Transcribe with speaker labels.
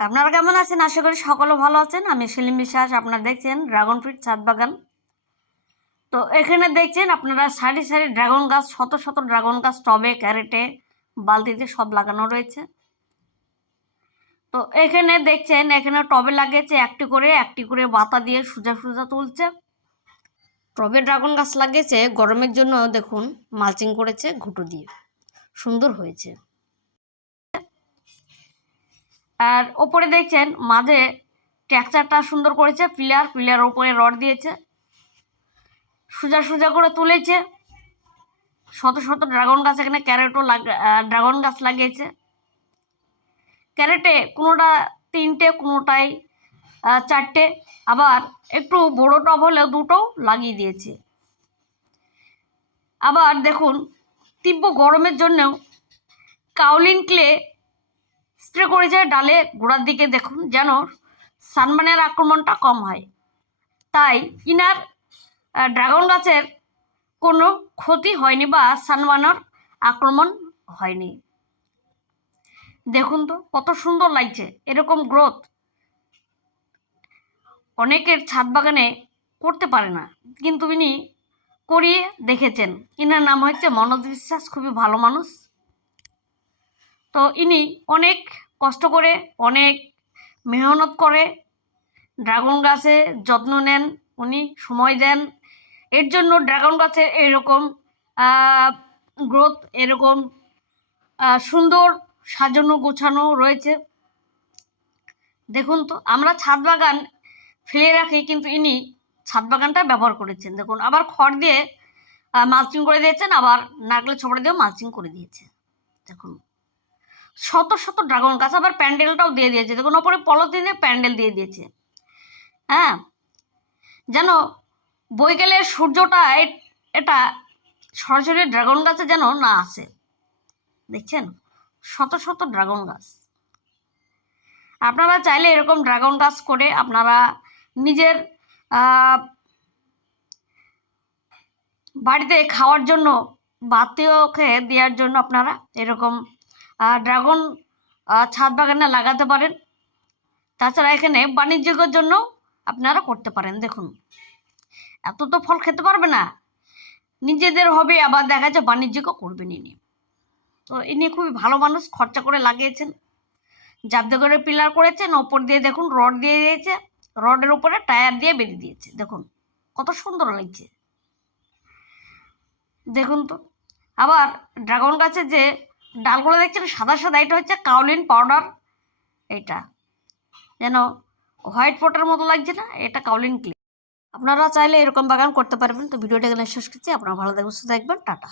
Speaker 1: আপনারা কেমন আছেন? আশা করি সকলে ভালো আছেন। আমি সেলিম বিশ্বাস, আপনারা দেখছেন ড্রাগন ফ্রুট ছাদ বাগান। তো এখানে দেখছেন আপনারা সারি সারি ড্রাগন গাছ, শত শত ড্রাগন গাছ, টবে, ক্যারেটে, বালতিতে সব লাগানো রয়েছে। তো এখানে দেখছেন, এখানে টবে লাগিয়েছে একটি করে একটি করে বাতা দিয়ে সোজা সোজা তুলছে। টবে ড্রাগন গাছ লাগিয়েছে, গরমের জন্য দেখুন, মালচিং করেছে, ঘুটো দিয়ে। সুন্দর হয়েছে। আর ওপরে দেখছেন, মাঝে ট্যাকচারটা সুন্দর করেছে পিলার পিলার ওপরে রড দিয়েছে। সোজা সোজা করে তুলেছে। শত শত ড্রাগন গাছ এখানে ক্যারেটও ড্রাগন গাছ লাগিয়েছে। ক্যারেটে কোনোটা তিনটে, কোনোটাই চারটে। আবার একটু বড় টব হলেও দুটো লাগিয়ে দিয়েছে। আবার দেখুন, তীব্র গরমের জন্যও কাউলিন ক্লে স্প্রে করেছে ডালে গোড়ার দিকে, দেখুন যেন সানবানের আক্রমণটা কম হয়। তাই ইনার ড্রাগন গাছের কোনো ক্ষতি হয়নি বা সানবানের আক্রমণ হয়নি। দেখুন তো, কত সুন্দর লাগছে, এরকম গ্রোথ। অনেকের ছাদ বাগানে করতে পারে না, কিন্তু ইনি করিয়ে দেখেছেন। ইনার নাম হচ্ছে মনোজ বিশ্বাস, খুবই ভালো মানুষ। তো ইনি অনেক কষ্ট করে, অনেক মেহনত করে ড্রাগন গাছে যত্ন নেন, উনি সময় দেন। এর জন্য ড্রাগন গাছের এরকম গ্রোথ এরকম সুন্দর সাজানো গোছানো রয়েছে। দেখুন তো, আমরা ছাদ বাগান ফেলে রাখি, কিন্তু ইনি ছাদ বাগানটা ব্যবহার করেছেন। দেখুন, আবার খড় দিয়ে মালচিং করে দিয়েছেন, আবার নারকেলের ছপড়া দিয়েও মালচিং করে দিয়েছে। দেখুন শত শত ড্রাগন গাছ, আবার প্যান্ডেলটাও দিয়ে দিয়েছে। দেখুন, ওপরে পলিথিনে প্যান্ডেল দিয়ে দিয়েছে। হ্যাঁ? যেন বৈকালের সূর্যটা এটা সরাসরি ড্রাগন গাছে যেন না আসে। দেখছেন? শত শত ড্রাগন গাছ। আপনারা চাইলে এরকম ড্রাগন গাছ করে আপনারা নিজের বাড়িতে খাওয়ার জন্য বাতিওকে দেওয়ার জন্য আপনারা এরকম ড্রাগন ছাদ বাগানে লাগাতে পারেন। তাছাড়া এখানে বাণিজ্যিকের জন্য আপনারা করতে পারেন, দেখুন। এত তো ফল খেতে পারবে না। নিজেদের হবে, আবার দেখা যাচ্ছে বাণিজ্যিকও করবেন ইনি। তো ইনি খুবই ভালো মানুষ, খরচা করে লাগিয়েছেন। জাবদা পিলার করেছেন, ওপর দিয়ে দেখুন রড দিয়ে দিয়েছে। রডের উপরে টায়ার দিয়ে বেঁধে দিয়েছে, দেখুন। কত সুন্দর লাগছে। দেখুন তো। আবার ড্রাগন গাছে যে ডালগুলো দেখছেন? সাদা সাদা। এটা হচ্ছে কাউলিন পাউডার। এটা। যেন হোয়াইট ফোটার মতো লাগছে না? এটা কাউলিন ক্লিন আপনারা চাইলে এরকম বাগান করতে পারবেন। তো ভিডিওটা এখানে শেষ করছি। আপনারা ভালো থাকবেন, সুস্থ থাকবেন। টাটা।